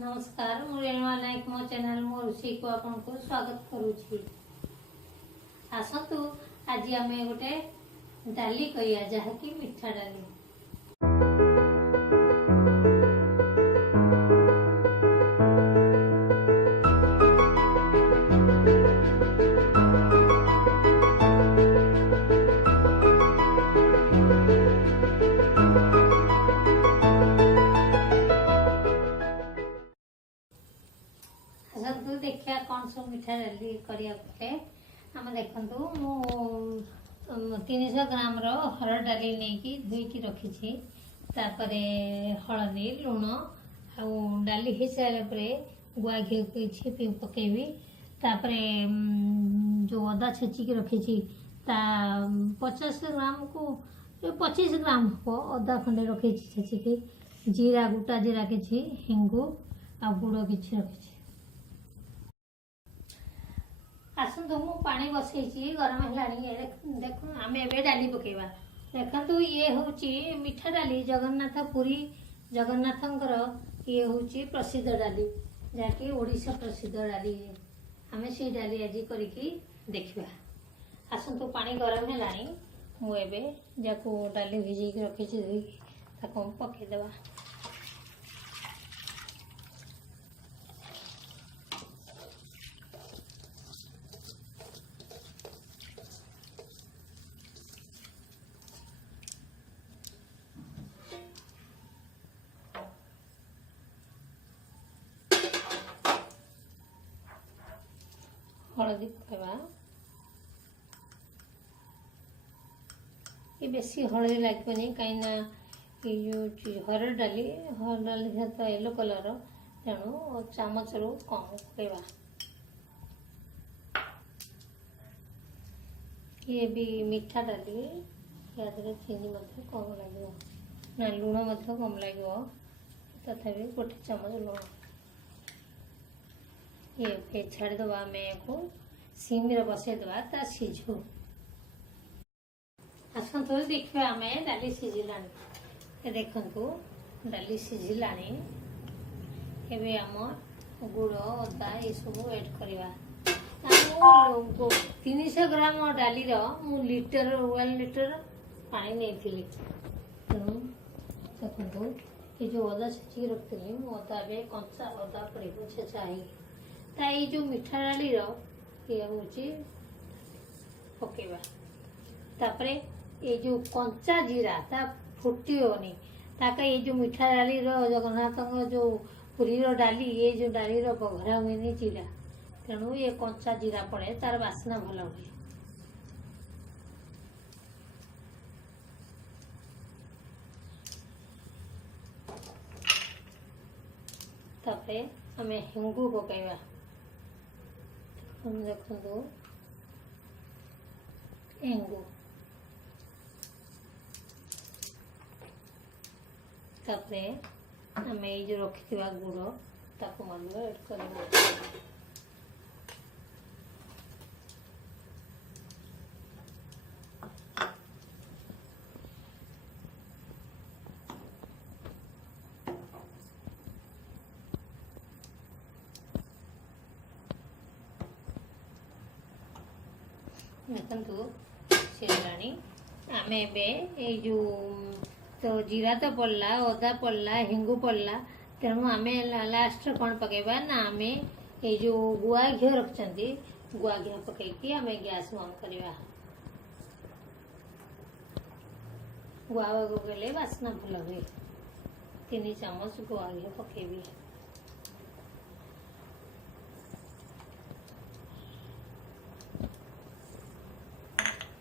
नमस्कार मु रेणुआ नायक मो चैनल मो रोषे को आपको स्वागत करुछि। आसतु आज आम गोटे डाली करिया जहाँकि मिठा डाली। आसतु देखिया कौन सब मिठा डाली करिया आम देखु मु 300 ग्राम रो हरड़ डाली नहीं धोईकी रखी तापरे हलदी लुण आ डाली हो सारे गुआ घी किसी पकेबी तापरे जो अदा छेचिकी रखी 50 ग्राम को 25 ग्राम हम अदा खंडे रखी छेचिकी जीरा गोटा जीरा किसी हिंगु आ गुड़ किसी रखी। आसतु मु पानी बसई गरम है देख आम ए डाली पकेबा देखु ये हूँ मिठा डाली जगन्नाथपुरी जगन्नाथंकर ये हूँ प्रसिद्ध डाली जहाँकि ओडिशा प्रसिद्ध डाली आम से डाली आज करिकी देखिबा। आसतु पानी गरम है मुझे जाको डाली भिजे रखी धोईकी पकईदेवा। हलदी पकेबा ये बेसी हलदी लगे कहीं ये हरड़ डाली तो येलो कलर तेणु चामच रू कम पकेबा। ये भी मीठा डाली या चीनी कम लगे ना लुण कम लगे तथापि गोटे चामच लुण ये छाड़देवा आम को सिम बसईदेवा ता सीझु। आसतु देखिए आम डाली सीझिला देखु डाली सीझिला आम गुड़ अदा ये सब एड करवा 300 ग्राम डाली लीटर 1 लीटर पानी नहीं तेणु देखु ये जो अदा छेचिकी रखी अदा ए कंचा अदा पड़ो छेचा ये जो मिठा डाली ये हूँ पकेबा तापरे ये जो कंचा जीरा ता फुटोनी ताका ये जो मिठा डाली जगन्नाथ जो पुरी डाली ये जो डाली बघरा हुए जीरा तेणु ये कंचा जीरा पड़े तार बास्ना भल हुए। तापरे आम हिंगु पकेबा देखु हिंगु तापरे आम ये जो रखी गुड़ ताको एड करवा। देखु सीराणी आम ए जो तो जीरा तो पड़ला अदा पड़ला हिंगु पड़ला तेणु आम लास्ट कौन पकेबा ना आम ये जो गुआ घी रखी गुआ घी पकईकी आम गैस बंद करवा। गुआ पकड़े बास्ना भल हुए 3 चामच गुआ घी पकेबी।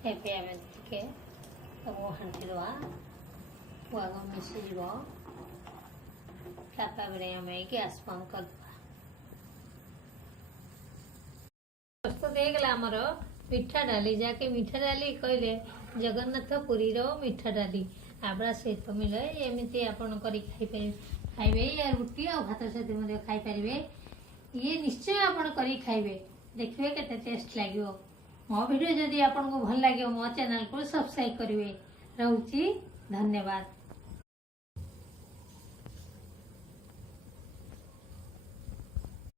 एबे आम टिके हांटीदेवा गुआ मिसीज आम गैस बंद करदेवा। प्रस्तुत होगा आमर मिठा डाली जहाँकि मिठा डाली कहले जगन्नाथपुरी मिठा डाली आबड़ा सहित मिले एमती आपड़ खाइबे या रुटी आ भात सहित खाईपारे ये निश्चय आपड़ खाइबे देखिए केते टेस्ट लगे। मो वीडियो जदि आपको भल लगे मो चैनल को सब्सक्राइब करेंगे। रोची धन्यवाद।